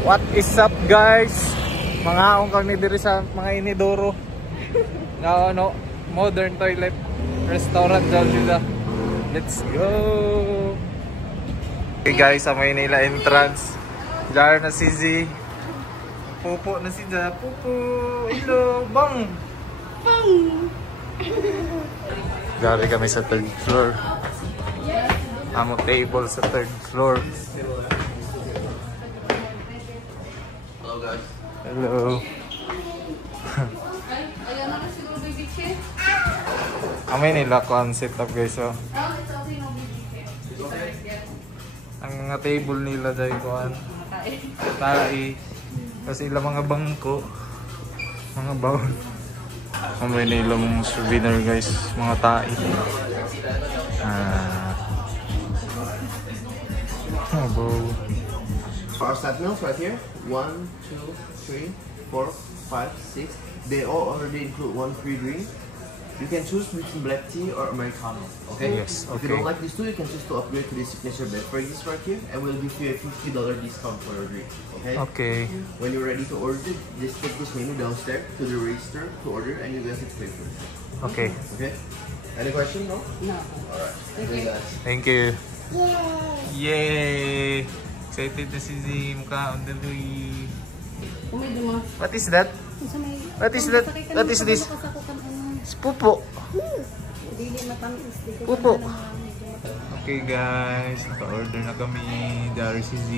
What is up guys? Mga akong kami diri sa mga inidoro na ano, modern toilet restaurant daw sila. Let's go. Okay guys, sa Maynila entrance. Diyan na si Z. Pupo na si Z. Pupo. Hello, bang. Bang. Dari kami sa third floor. Amo table sa third floor. Hello guys. Hello. Amay nila kuan setup guys, so. Ang mga table nila dahil kuan. Tai. Kasi ilang mga bangko. Mga baon. Amay nila mga souvenir guys, mga tai. Oh, bow. Our set meals right here. 1, 2, 3, 4, 5, 6. They all already include 1 free drink. You can choose between black tea or Americano. Okay? Yes, If you don't like these two, you can choose to upgrade to the signature beverages right here, and we'll give you a $50 discount for your drink. Okay? Okay. When you're ready to order, just take this menu downstairs to the register to order, and you guys will pay for it. Okay. Okay? Any question? No? No. Alright. Thank you guys. Thank you. Yay! Excited na si Z. Mukha on the way. What is that? What is that? What is this? Pupo. Pupo. Okay guys, naka-order na kami. Dari si Z.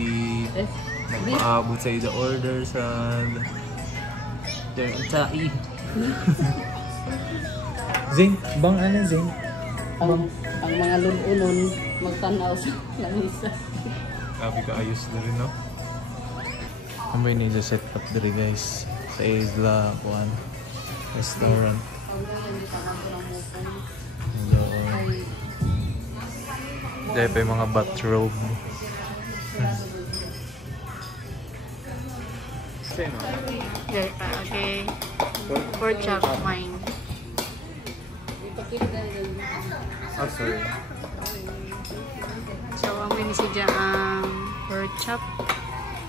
Nagpaabot sa ida order sa ang chai. Zing, bang ano Zing? Ang mga lulunon magtanaw sa lamisa. Grabe ka ayos na rin, no? Ang may nila set up diri guys sa Isla Kuan restaurant. Dahil pa yung mga bathrobe. Okay. Pork chop mine. Oh, sorry. So, amin ni siya ang pork chop.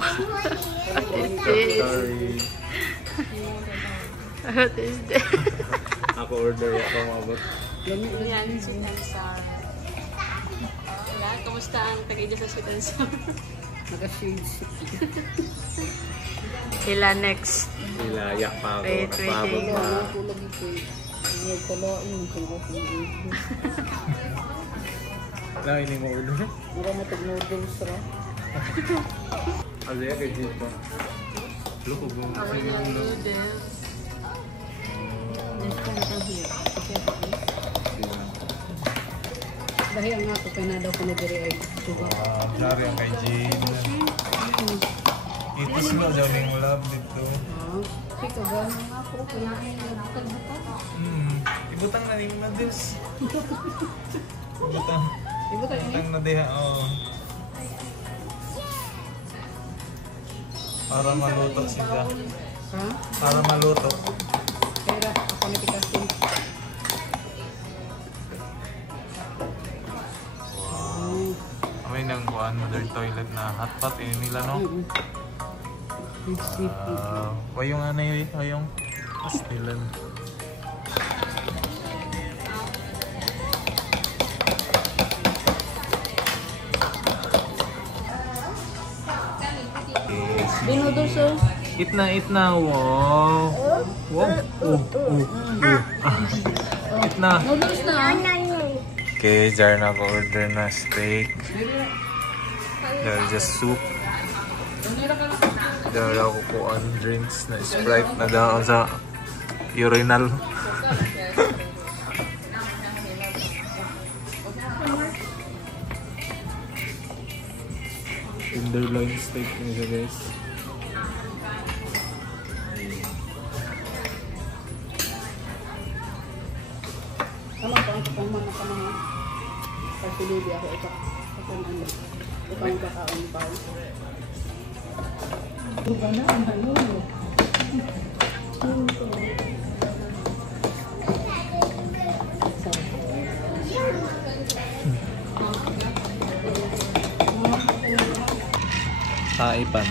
What is this? Sorry. What is this? Ako order ako mabot. Yan, sweet and sour. Wala, kamusta ang tagay dyan sa sweet and sour? Naka-shades. Sila next. Ilaya pa ako. Wait. Nagpabot pa. Lang ini mo order? Nakamatag noodles ra. Alaya kay dito. Look, kung Original noodles. This one is here. Okay, dahil ang ako kaya na daw ko na diri ay suga. Nari ang kay Jane. Itis mo daw yung love dito. Ikaw ba naman ako? Kailangan na butang-butang. Ibutang na yung noodles. Ibutang. Ibutang na diha, oo. Para maluto sila. Ha? Para maluto. Kaya ako na pikasin. May nang kuan modern toilet na hotpot ini nila, no? Wayong ano yun? Wayong pastilan. Dinoodles oh. Eat na, wow. Wow. Eat na. Noodles na. Okay, jar na ako order na steak. There's just soup. There ako kuan drinks na Sprite na daw sa urinal. Tenderloin steak nila guys. Tama pa ang pangman na mga pasilili ako ito. Ito ano. Ito ang kakaon pa. Buka na ang halong. Taipan.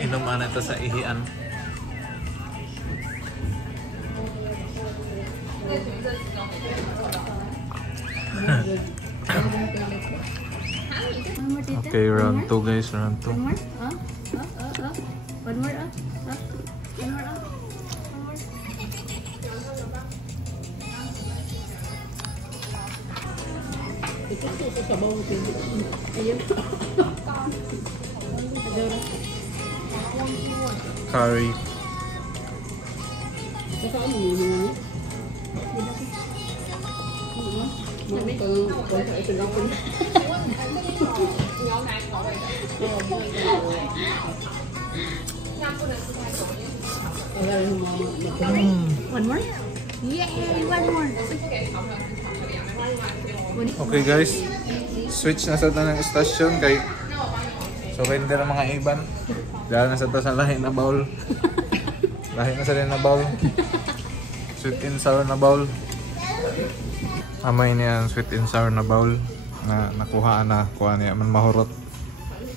Inuman ito sa ihian. Okay, round 2 guys, round 2. One more? One more? One more? Ito sa sabaw ko. Ayun. Curry. Saka ano yun? Sabi ko, ito lang po. One more? Yay! One more! Okay guys, switch na sa tanang stasyon kay surrender ang mga iban. Dahil na sa to sa lahi na bowl. Lahi na sa rin na bowl. Sweet and sour na bowl. Amay niya ang sweet and sour na bowl na nakuha na. Kuha niya man mahurot.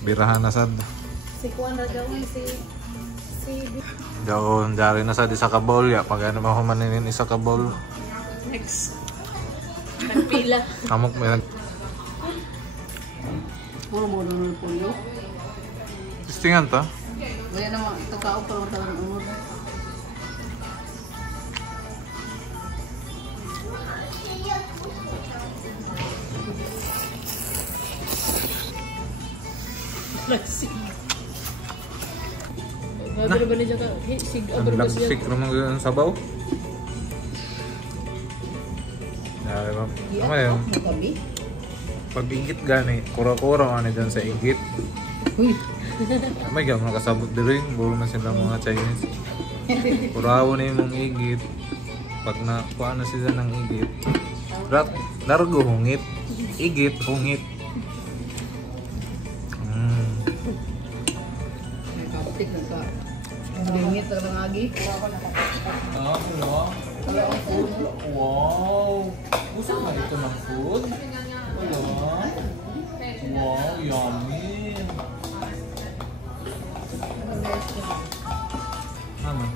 Birahan na sad. Si Juan na daw si Dawon dari na sad isa ka bowl ya. Pag ano mahumanin isa ka bowl. next. Nagpila. Amok may Puro mo doon po yun. testingan ta. Wala naman, ito kao pa rin talang umur. Lagsig. Bago ba niya ka? Sig, Ang lagsik naman ang sabaw. Dari ba? Ano yun? Matabi? Pag igit gani, kura-kura ano dyan sa igit. Uy! May gamang kasabot din rin. Buro na sila mga Chinese. Kurawo na yung mga igit. Pag nakuha na sila ng igit. Largo hungit. Igit, hungit. Nakapatik na ka. Ringit na lang agi. Wow! Gusto nga ito ng food? Wow, yummy! Naman.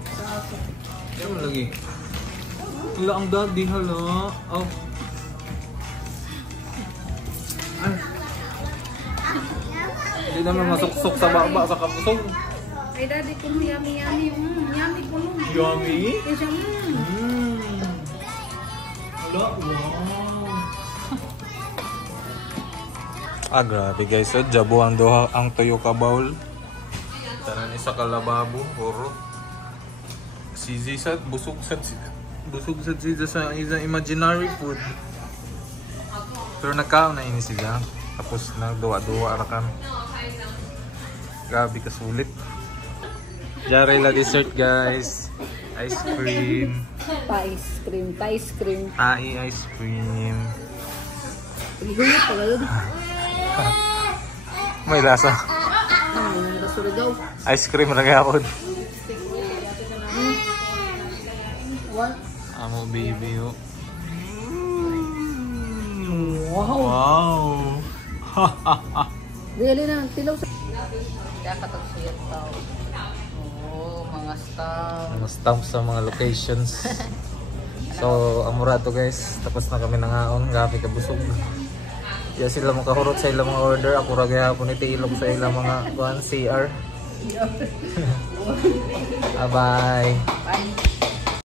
Yan mo lagi. Wala ang daddy, hala. Oh. Ay. Hindi naman masuksok sa baba sa kapusog. Ay, daddy, puno yummy. Yummy puno. Yummy? Yes, Hala, wow. Grabe guys. So, jabo ang doha ang tuyo ka bowl. Tanan isa ka lababo, puro. Sisad, busog sad sila sa isang imaginary food. Pero nagkaon na ini sila. Tapos nagduwa-duwa arakan. Grabe ka sulit. Jare la dessert guys. Ice cream. Pa-ice cream. Pa-ice cream. Ice cream. Ihuyot pa gano'n. May lasa. Nasura daw. Ice cream na gayakon. What? Amo baby oh. Wow. Wow. Really na, tilaw sa... Kakatag siya tao. Oo, mga stamp. Mga stamps sa mga locations. So, amura to guys. Tapos na kami nangaon. Gabi ka busog. Kaya sila makahurot sa ilang mga order. Ako ragay hapon itiilog sa ilang mga CR. Bye-bye. Bye.